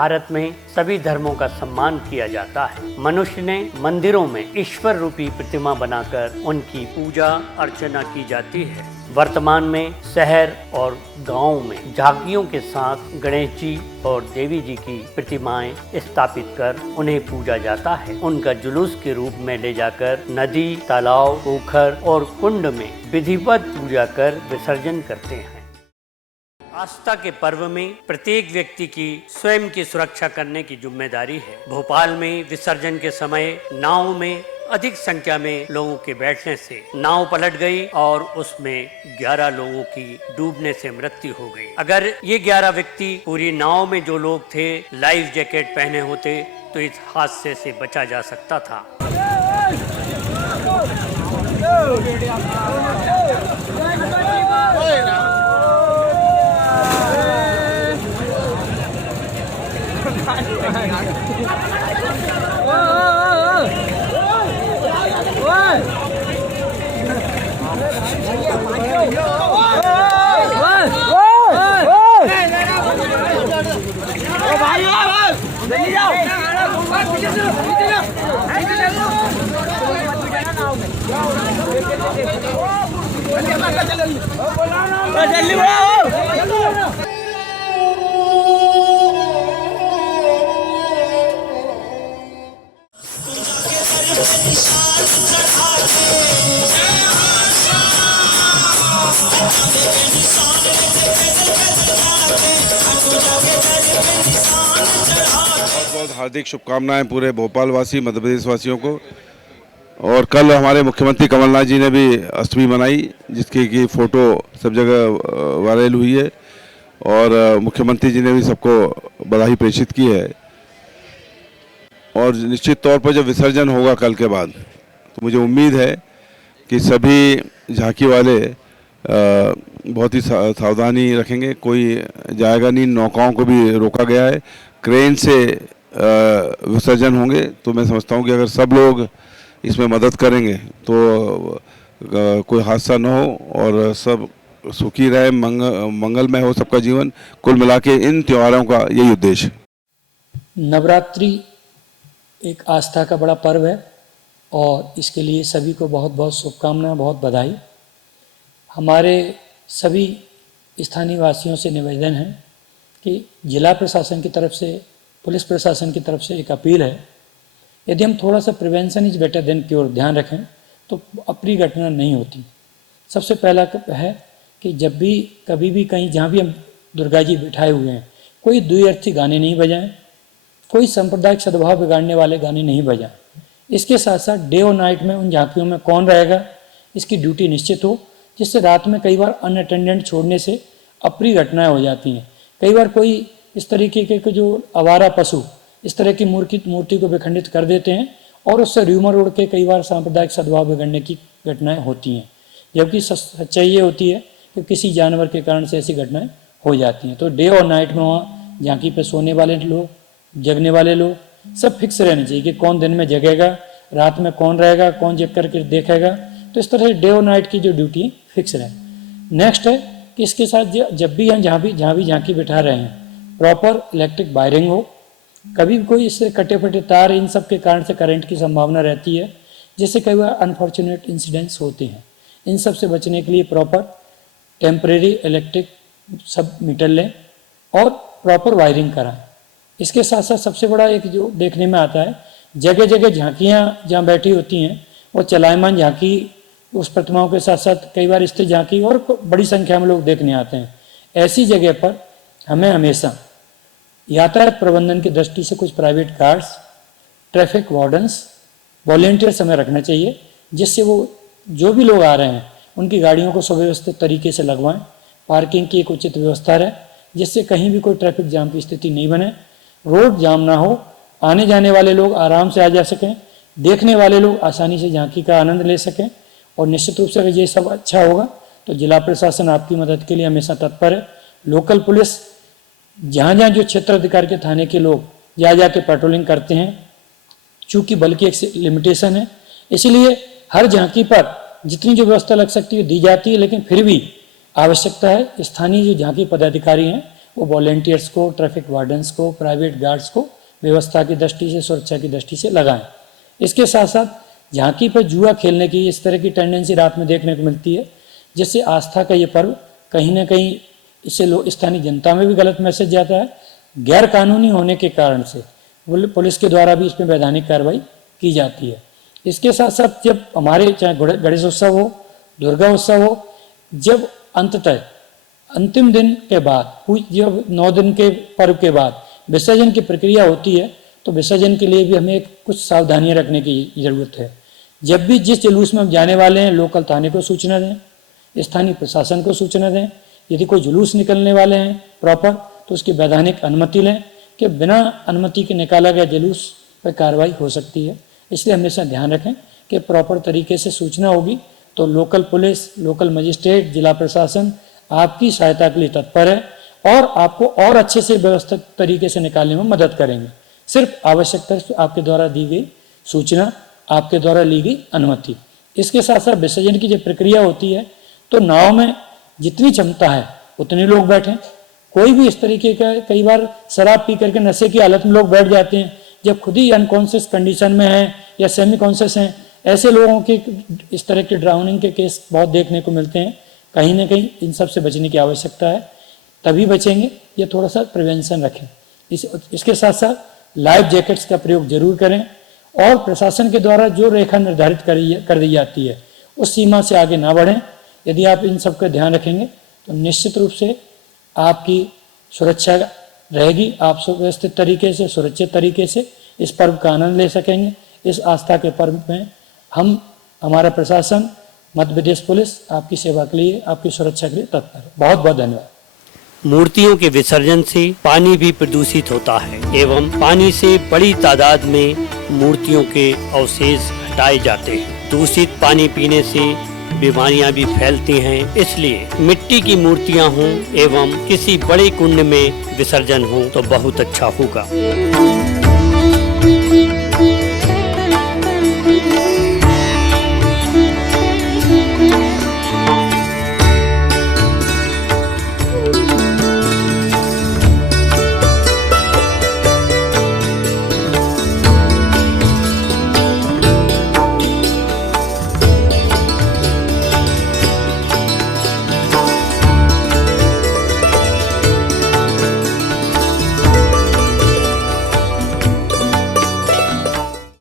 भारत में सभी धर्मों का सम्मान किया जाता है। मनुष्य ने मंदिरों में ईश्वर रूपी प्रतिमा बनाकर उनकी पूजा अर्चना की जाती है। वर्तमान में शहर और गांव में झांकियों के साथ गणेश जी और देवी जी की प्रतिमाएं स्थापित कर उन्हें पूजा जाता है। उनका जुलूस के रूप में ले जाकर नदी, तालाब, पोखर और कुंड में विधिवत पूजा कर विसर्जन करते हैं। आस्था के पर्व में प्रत्येक व्यक्ति की स्वयं की सुरक्षा करने की जिम्मेदारी है। भोपाल में विसर्जन के समय नाव में अधिक संख्या में लोगों के बैठने से नाव पलट गई और उसमें 11 लोगों की डूबने से मृत्यु हो गई। अगर ये 11 व्यक्ति पूरी नाव में जो लोग थे लाइफ जैकेट पहने होते तो इस हादसे से बचा जा सकता था। बहुत हार्दिक शुभकामनाएं पूरे भोपाल वासी, मध्य प्रदेश वासियों को। और कल हमारे मुख्यमंत्री कमलनाथ जी ने भी अष्टमी मनाई, जिसकी की फ़ोटो सब जगह वायरल हुई है और मुख्यमंत्री जी ने भी सबको बधाई प्रेषित की है। और निश्चित तौर पर जब विसर्जन होगा कल के बाद तो मुझे उम्मीद है कि सभी झांकी वाले बहुत ही सावधानी रखेंगे। कोई जाएगा नहीं, नौकाओं को भी रोका गया है, क्रेन से विसर्जन होंगे। तो मैं समझता हूँ कि अगर सब लोग इसमें मदद करेंगे तो कोई हादसा न हो और सब सुखी रहे, मंगलमय हो सबका जीवन। कुल मिला के इन त्योहारों का यही उद्देश्य है। नवरात्रि एक आस्था का बड़ा पर्व है और इसके लिए सभी को बहुत बहुत शुभकामनाएं, बहुत बधाई। हमारे सभी स्थानीय वासियों से निवेदन है कि जिला प्रशासन की तरफ से, पुलिस प्रशासन की तरफ से एक अपील है, यदि हम थोड़ा सा prevention is better than cure ध्यान रखें तो अप्रिय घटना नहीं होती। सबसे पहला है कि जब भी कभी भी कहीं जहाँ भी हम दुर्गा जी बिठाए हुए हैं, कोई द्व्यर्थी गाने नहीं बजाएं, कोई सांप्रदायिक सद्भाव बिगाड़ने वाले गाने नहीं बजाएं। इसके साथ साथ डे और नाइट में उन झांकियों में कौन रहेगा इसकी ड्यूटी निश्चित हो, जिससे रात में कई बार अनअटेंडेंट छोड़ने से अप्रिय घटनाएं हो जाती हैं। कई बार कोई इस तरीके के जो आवारा पशु इस तरह की मूर्ति को विखंडित कर देते हैं और उससे र्यूमर उड़ के कई बार सांप्रदायिक सद्भाव बिगड़ने की घटनाएं होती हैं, जबकि सच्चाई ये होती है कि किसी जानवर के कारण से ऐसी घटनाएं हो जाती हैं। तो डे और नाइट में वहाँ झांकी पे सोने वाले लोग, जगने वाले लोग सब फिक्स रहने चाहिए कि कौन दिन में जगेगा, रात में कौन रहेगा, कौन जग करके देखेगा। तो इस तरह से डे और नाइट की जो ड्यूटी फिक्स रहे। नेक्स्ट है कि इसके साथ जब भी हम जहाँ भी झांकी बिठा रहे हैं प्रॉपर इलेक्ट्रिक वायरिंग हो। कभी भी कोई इससे कटे फटे तार, इन सब के कारण से करंट की संभावना रहती है, जिससे कई बार अनफॉर्चुनेट इंसिडेंट्स होते हैं। इन सब से बचने के लिए प्रॉपर टेम्परेरी इलेक्ट्रिक सब मीटर लें और प्रॉपर वायरिंग कराएं। इसके साथ साथ सबसे बड़ा एक जो देखने में आता है, जगह जगह झांकियाँ जहाँ बैठी होती हैं वो चलायमान झांकी उस प्रतिमाओं के साथ साथ कई बार स्थिर झांकी और बड़ी संख्या में लोग देखने आते हैं। ऐसी जगह पर हमें हमेशा यातायात प्रबंधन की दृष्टि से कुछ private cars, traffic wardens, volunteers हमें रखना चाहिए, जिससे वो जो भी लोग आ रहे हैं उनकी गाड़ियों को सुव्यवस्थित तरीके से लगवाएं। पार्किंग की एक उचित व्यवस्था रहे, जिससे कहीं भी कोई ट्रैफिक जाम की स्थिति नहीं बने, रोड जाम ना हो, आने जाने वाले लोग आराम से आ जा सकें, देखने वाले लोग आसानी से झांकी का आनंद ले सकें। और निश्चित रूप से अगर ये सब अच्छा होगा तो जिला प्रशासन आपकी मदद के लिए हमेशा तत्पर है। लोकल पुलिस जहाँ जहाँ जो क्षेत्र अधिकारी के थाने के लोग जा जाके पेट्रोलिंग करते हैं, चूँकि बल की एक लिमिटेशन है, इसीलिए हर झांकी पर जितनी जो व्यवस्था लग सकती है दी जाती है, लेकिन फिर भी आवश्यकता है स्थानीय जो झांकी पदाधिकारी हैं वो वॉलेंटियर्स को, ट्रैफिक वार्डन्स को, प्राइवेट गार्ड्स को व्यवस्था की दृष्टि से, सुरक्षा की दृष्टि से लगाएं। इसके साथ साथ झांकी पर जुआ खेलने की इस तरह की टेंडेंसी रात में देखने को मिलती है, जिससे आस्था का ये पर्व कहीं ना कहीं इससे स्थानीय जनता में भी गलत मैसेज जाता है। गैर कानूनी होने के कारण से पुलिस के द्वारा भी इसमें वैधानिक कार्रवाई की जाती है। इसके साथ साथ जब हमारे चाहे गणेश उत्सव हो, दुर्गा उत्सव हो, जब अंततः अंतिम दिन के बाद, जब 9 दिन के पर्व के बाद विसर्जन की प्रक्रिया होती है, तो विसर्जन के लिए भी हमें कुछ सावधानियां रखने की ज़रूरत है। जब भी जिस जुलूस में हम जाने वाले हैं, लोकल थाने को सूचना दें, स्थानीय प्रशासन को सूचना दें। यदि कोई जुलूस निकलने वाले हैं प्रॉपर, तो उसकी वैधानिक अनुमति लें कि बिना अनुमति के निकाला गया जुलूस पर कार्रवाई हो सकती है। इसलिए हमेशा ध्यान रखें कि प्रॉपर तरीके से सूचना होगी तो लोकल पुलिस, लोकल मजिस्ट्रेट, जिला प्रशासन आपकी सहायता के लिए तत्पर है और आपको और अच्छे से व्यवस्थित तरीके से निकालने में मदद करेंगे। सिर्फ आवश्यकता आपके द्वारा दी गई सूचना, आपके द्वारा ली गई अनुमति। इसके साथ साथ विसर्जन की जो प्रक्रिया होती है, तो नाव में जितनी क्षमता है उतने लोग बैठें। कोई भी इस तरीके का, कई बार शराब पी करके नशे की हालत में लोग बैठ जाते हैं, जब खुद ही अनकॉन्शियस कंडीशन में हैं या सेमी कॉन्शियस हैं, ऐसे लोगों के इस तरह के ड्राउनिंग के केस बहुत देखने को मिलते हैं। कहीं ना कहीं इन सब से बचने की आवश्यकता है, तभी बचेंगे। ये थोड़ा सा प्रिवेंशन रखें। इसके साथ साथ लाइफ जैकेट्स का प्रयोग जरूर करें और प्रशासन के द्वारा जो रेखा निर्धारित कर दी जाती है उस सीमा से आगे ना बढ़ें। यदि आप इन सब का ध्यान रखेंगे तो निश्चित रूप से आपकी सुरक्षा रहेगी। आप सुव्यवस्थित तरीके से, सुरक्षित तरीके से इस पर्व का आनंद ले सकेंगे। इस आस्था के पर्व में हमारा प्रशासन, मध्य प्रदेश पुलिस आपकी सेवा के लिए, आपकी सुरक्षा के लिए तत्पर है। बहुत बहुत धन्यवाद। मूर्तियों के विसर्जन से पानी भी प्रदूषित होता है एवं पानी से बड़ी तादाद में मूर्तियों के अवशेष हटाए जाते हैं। दूषित पानी पीने से बीमारियां भी फैलती हैं, इसलिए मिट्टी की मूर्तियां हों एवं किसी बड़े कुंड में विसर्जन हो तो बहुत अच्छा होगा।